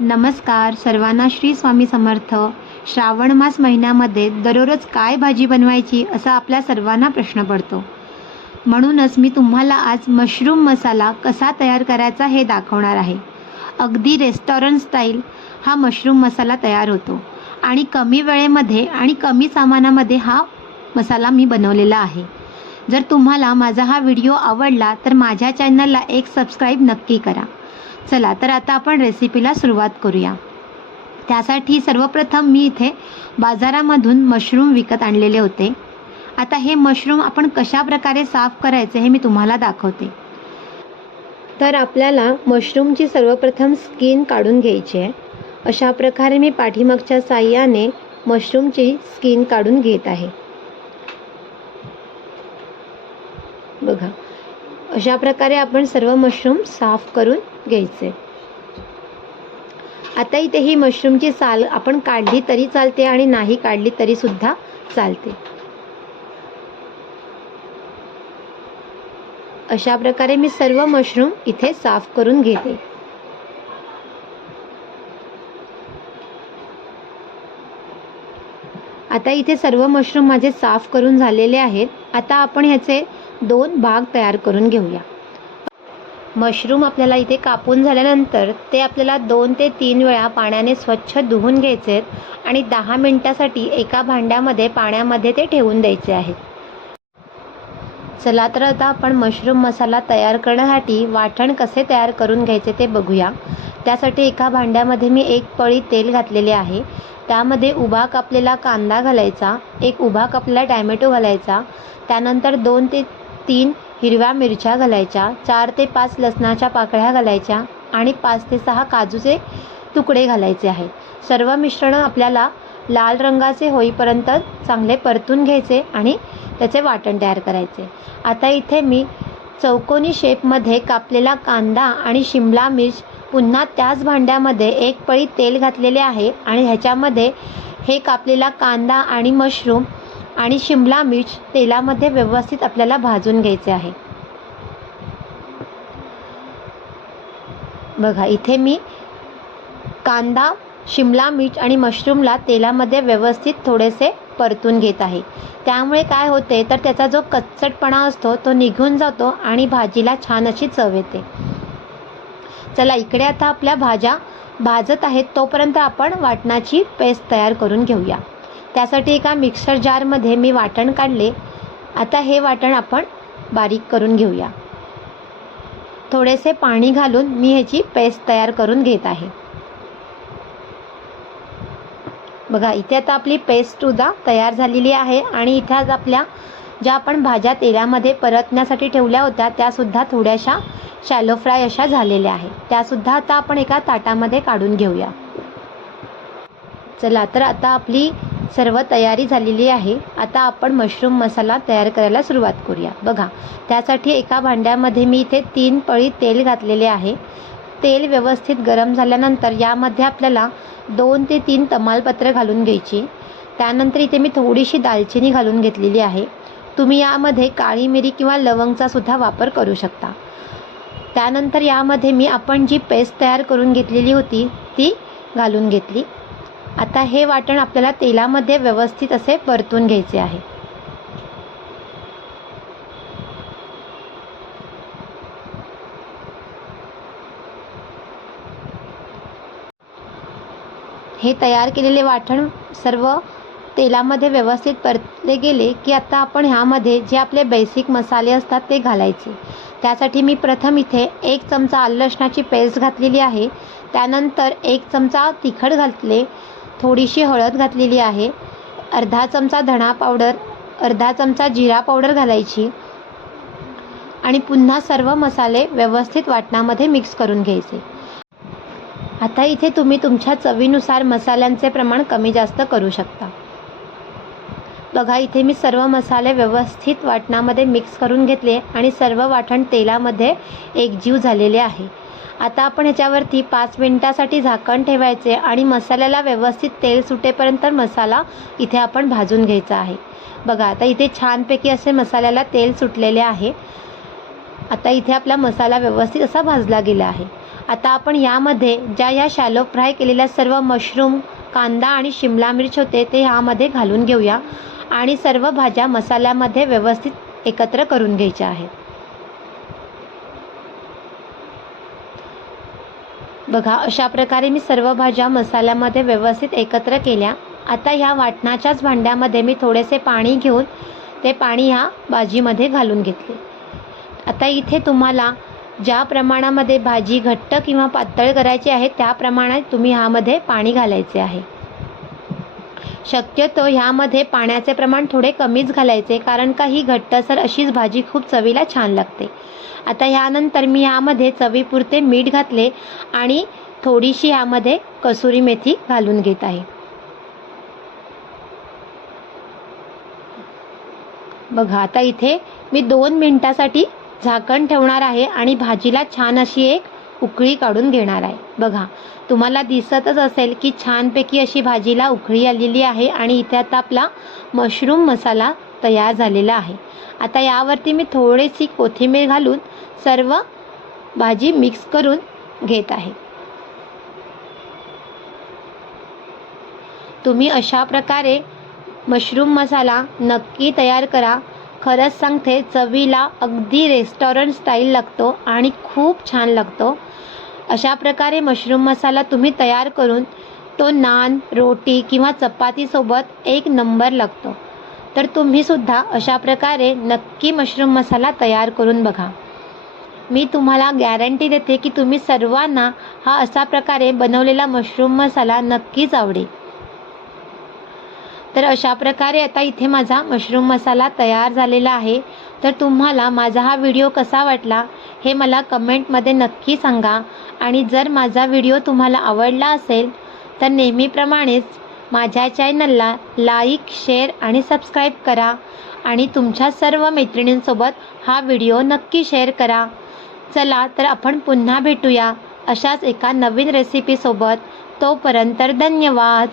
नमस्कार सर्वांना श्री स्वामी समर्थ. श्रावण मास महिन्यामध्ये दररोज काय भाजी बनवायची असा आपल्या सर्वांना प्रश्न पडतो. म्हणूनच मी तुम्हाला आज मशरूम मसाला कसा तयार करायचा हे दाखवणार आहे. अगदी रेस्टॉरंट स्टाईल हा मशरूम मसाला तयार होतो आणि कमी वेळेमध्ये आणि कमी सामानामध्ये हा मसाला मी बनवलेला आहे. जर तुम्हाला माझा हा व्हिडिओ आवडला तर माझ्या चॅनलला एक सबस्क्राईब नक्की करा. चला तर आता आपण रेसिपीला सुरुवात करूया. त्यासाठी सर्वप्रथम मी इथे बाजारामधून मशरूम विकत आणलेले होते. आता हे मशरूम आपण कशा प्रकारे साफ करायचे हे मी तुम्हाला दाखवते. तर आपल्याला मशरूमची सर्वप्रथम स्किन काढून घ्यायची आहे. अशा प्रकारे मी पाठीमागच्या साह्याने मशरूमची स्किन काढून घेत आहे बघा अशा प्रकारे आपण सर्व मशरूम साफ करून घ्यायचे. आता इथे ही मशरूमची साल आपण काढली तरी चालते आणि नाही काढली तरी सुद्धा चालते. अशा प्रकारे मी सर्व मशरूम इथे साफ करून घेते. आता इथे सर्व मशरूम माझे साफ करून झालेले आहेत. आता आपण ह्याचे दोन भाग तयार करून घेऊया. मशरूम आपल्याला इथे कापून झाल्यानंतर ते आपल्याला दोन ते तीन वेळा पाण्याने स्वच्छ धुवून घ्यायचे आहेत आणि दहा मिनटासाठी एका भांड्यामध्ये पाण्यामध्ये ते ठेवून द्यायचे आहेत चला तर आता आपण मशरूम मसाला तयार करण्यासाठी वाटण कसे तयार करून घ्यायचे ते बघूया. त्यासाठी एका भांड्यामध्ये मी एक पळी तेल घातलेले आहे. त्यामध्ये उभा कापलेला कांदा घालायचा एक उभा कापलेला टॅमॅटो घालायचा त्यानंतर दोन ते तीन हिरव्या मिरच्या घालायच्या चार ते पाच लसणाच्या पाकळ्या घालायच्या आणि पाच ते सहा काजूचे तुकडे घालायचे आहेत. सर्व मिश्रण आपल्याला लाल रंगाचे होईपर्यंत चांगले परतून घ्यायचे आणि त्याचे वाटण तयार करायचे. आता इथे मी चौकोनी शेपमध्ये कापलेला कांदा आणि शिमला मिर्च पुन्हा त्याच भांड्यामध्ये एक पळी तेल घातलेले आहे आणि ह्याच्यामध्ये हे कापलेला कांदा आणि मशरूम आणि शिमला मिर्च तेलामध्ये व्यवस्थित आपल्याला भाजून घ्यायचे आहे. बघा इथे मी कांदा शिमला मिर्च आणि मशरूमला तेलामध्ये व्यवस्थित थोडेसे परतून घेत आहे. त्यामुळे काय होते तर त्याचा जो कच्चटपणा असतो तो निघून जातो आणि भाजीला छान अशी चव येते. चला इकडे आता आपल्या भाज्या भाजत आहेत तोपर्यंत आपण वाटणाची पेस्ट तयार करून घेऊया. त्यासाठी एका मिक्सर जारमध्ये मी वाटण काढले. आता हे वाटण आपण बारीक करून घेऊया. थोडेसे पाणी घालून मी ह्याची पेस्ट तयार करून घेत आहे. बघा इथे आता आपली पेस्ट सुद्धा तयार झालेली आहे आणि इथे आज आपल्या ज्या आपण भाज्या तेलामध्ये परतण्यासाठी ठेवल्या होत्या त्यासुद्धा थोड्याशा शॅलो फ्राय अशा झालेल्या आहेत. त्यासुद्धा आता आपण एका ताटामध्ये काढून घेऊया. चला तर आता आपली सर्व तयारी झालेली आहे. आता आपण मशरूम मसाला तयार करायला सुरुवात करूया. बघा त्यासाठी एका भांड्यामध्ये मी इथे तीन पळी तेल घातलेले आहे. तेल व्यवस्थित गरम झाल्यानंतर यामध्ये आपल्याला दोन ते तीन तमालपत्र घालून घ्यायची. त्यानंतर इथे मी थोडीशी दालचिनी घालून घेतलेली आहे. तुम्ही यामध्ये काळी मिरी किंवा लवंगचा सुद्धा वापर करू शकता. त्यानंतर यामध्ये मी आपण जी पेस्ट तयार करून घेतलेली होती ती घालून घेतली. आता हे वाटण आपल्याला तेलामध्ये व्यवस्थित असे परतून घ्यायचे आहे. हे तयार केलेले वाटण सर्व तेलामध्ये व्यवस्थित परतले गेले की आता आपण ह्यामध्ये जे आपले बेसिक मसाले असतात ते घालायचे. त्यासाठी मी प्रथम इथे एक चमचा आलं लसणाची पेस्ट घातलेली आहे. त्यानंतर एक चमचा तिखट घातले. थोडीशी हळद घातलेली आहे. अर्धा चमचा धणा पावडर अर्धा चमचा जिरा पावडर घालायची आणि पुन्हा सर्व मसाले व्यवस्थित वाटणामध्ये मिक्स करून घ्यायचे. आता इथे तुम्ही तुमच्या चवीनुसार मसाल्यांचे प्रमाण कमी जास्त करू शकता. बघा इथे मी सर्व मसाले व्यवस्थित वाटणामध्ये मिक्स करून घेतले आणि सर्व वाटण तेलामध्ये एकजीव झालेले आहे. आता आपण ह्याच्यावरती पाच मिनटासाठी झाकण ठेवायचे आणि मसाल्याला व्यवस्थित तेल सुटेपर्यंत मसाला इथे आपण भाजून घ्यायचा आहे. बघा आता इथे छानपैकी असे मसाल्याला तेल सुटलेले आहे. आता इथे आपला मसाला व्यवस्थित असा भाजला गेला आहे. आता आपण यामध्ये ज्या या शॅलो फ्राय केलेल्या सर्व मशरूम कांदा आणि शिमला मिर्च होते ते ह्यामध्ये घालून घेऊया आणि सर्व भाज्या मसाल्यामध्ये व्यवस्थित एकत्र करून घ्यायच्या आहेत. बघा अशा प्रकारे मी सर्व भाज्या मसाल्यामध्ये व्यवस्थित एकत्र केल्या. आता ह्या वाटणाच्याच भांड्यामध्ये मी थोडेसे पाणी घेऊन ते पाणी ह्या भाजीमध्ये घालून घेतले. आता इथे तुम्हाला ज्या प्रमाणामध्ये भाजी घट्ट किंवा पातळ करायची आहे त्या प्रमाणात तुम्ही ह्यामध्ये पाणी घालायचे आहे. शक्यतो ह्यामध्ये पाण्याचे प्रमाण थोडे कमीच घालायचे कारण का ही घट्टसर अशीच भाजी खूप चवीला छान लागते. आता ह्यानंतर मी ह्यामध्ये चवीपुरते मीठ घातले आणि थोडीशी ह्यामध्ये कसुरी मेथी घालून घेत आहे. बघा आता इथे मी दोन मिनटासाठी झाकण ठेवणार आहे आणि भाजीला छान अशी एक उकळी काढून घेणार आहे. बघा तुम्हाला दिसतच असेल की छानपैकी अशी भाजीला उकळी आलेली आहे आणि इथे आता आपला मशरूम मसाला तयार झालेला आहे. आता यावरती मी थोडीशी कोथिंबीर घालून सर्व भाजी मिक्स करून घेत आहे. तुम्ही अशा प्रकारे मशरूम मसाला नक्की तयार करा. खरंच सांगते चवीला अगदी रेस्टॉरंट स्टाईल लागतो आणि खूप छान लागतो. अशा प्रकारे मशरूम मसाला तुम्ही तयार करून तो नान रोटी किंवा चपातीसोबत एक नंबर लागतो. तर तुम्हीसुद्धा अशा प्रकारे नक्की मशरूम मसाला तयार करून बघा. मी तुम्हाला गॅरंटी देते की तुम्ही सर्वांना हा असा प्रकारे बनवलेला मशरूम मसाला नक्कीच आवडेल. तर अशा प्रकारे आता इथे माझा मशरूम मसाला तयार झालेला आहे. तर तुम्हाला माझा हा व्हिडिओ कसा वाटला हे मला कमेंटमध्ये नक्की सांगा. आणि जर माझा व्हिडिओ तुम्हाला आवडला असेल तर नेहमीप्रमाणेच माझ्या चॅनलला लाईक शेअर आणि सबस्क्राईब करा. आणि तुमच्या सर्व मैत्रिणींसोबत हा व्हिडिओ नक्की शेअर करा. चला तर आपण पुन्हा भेटूया अशाच एका नवीन रेसिपीसोबत तोपर्यंत धन्यवाद.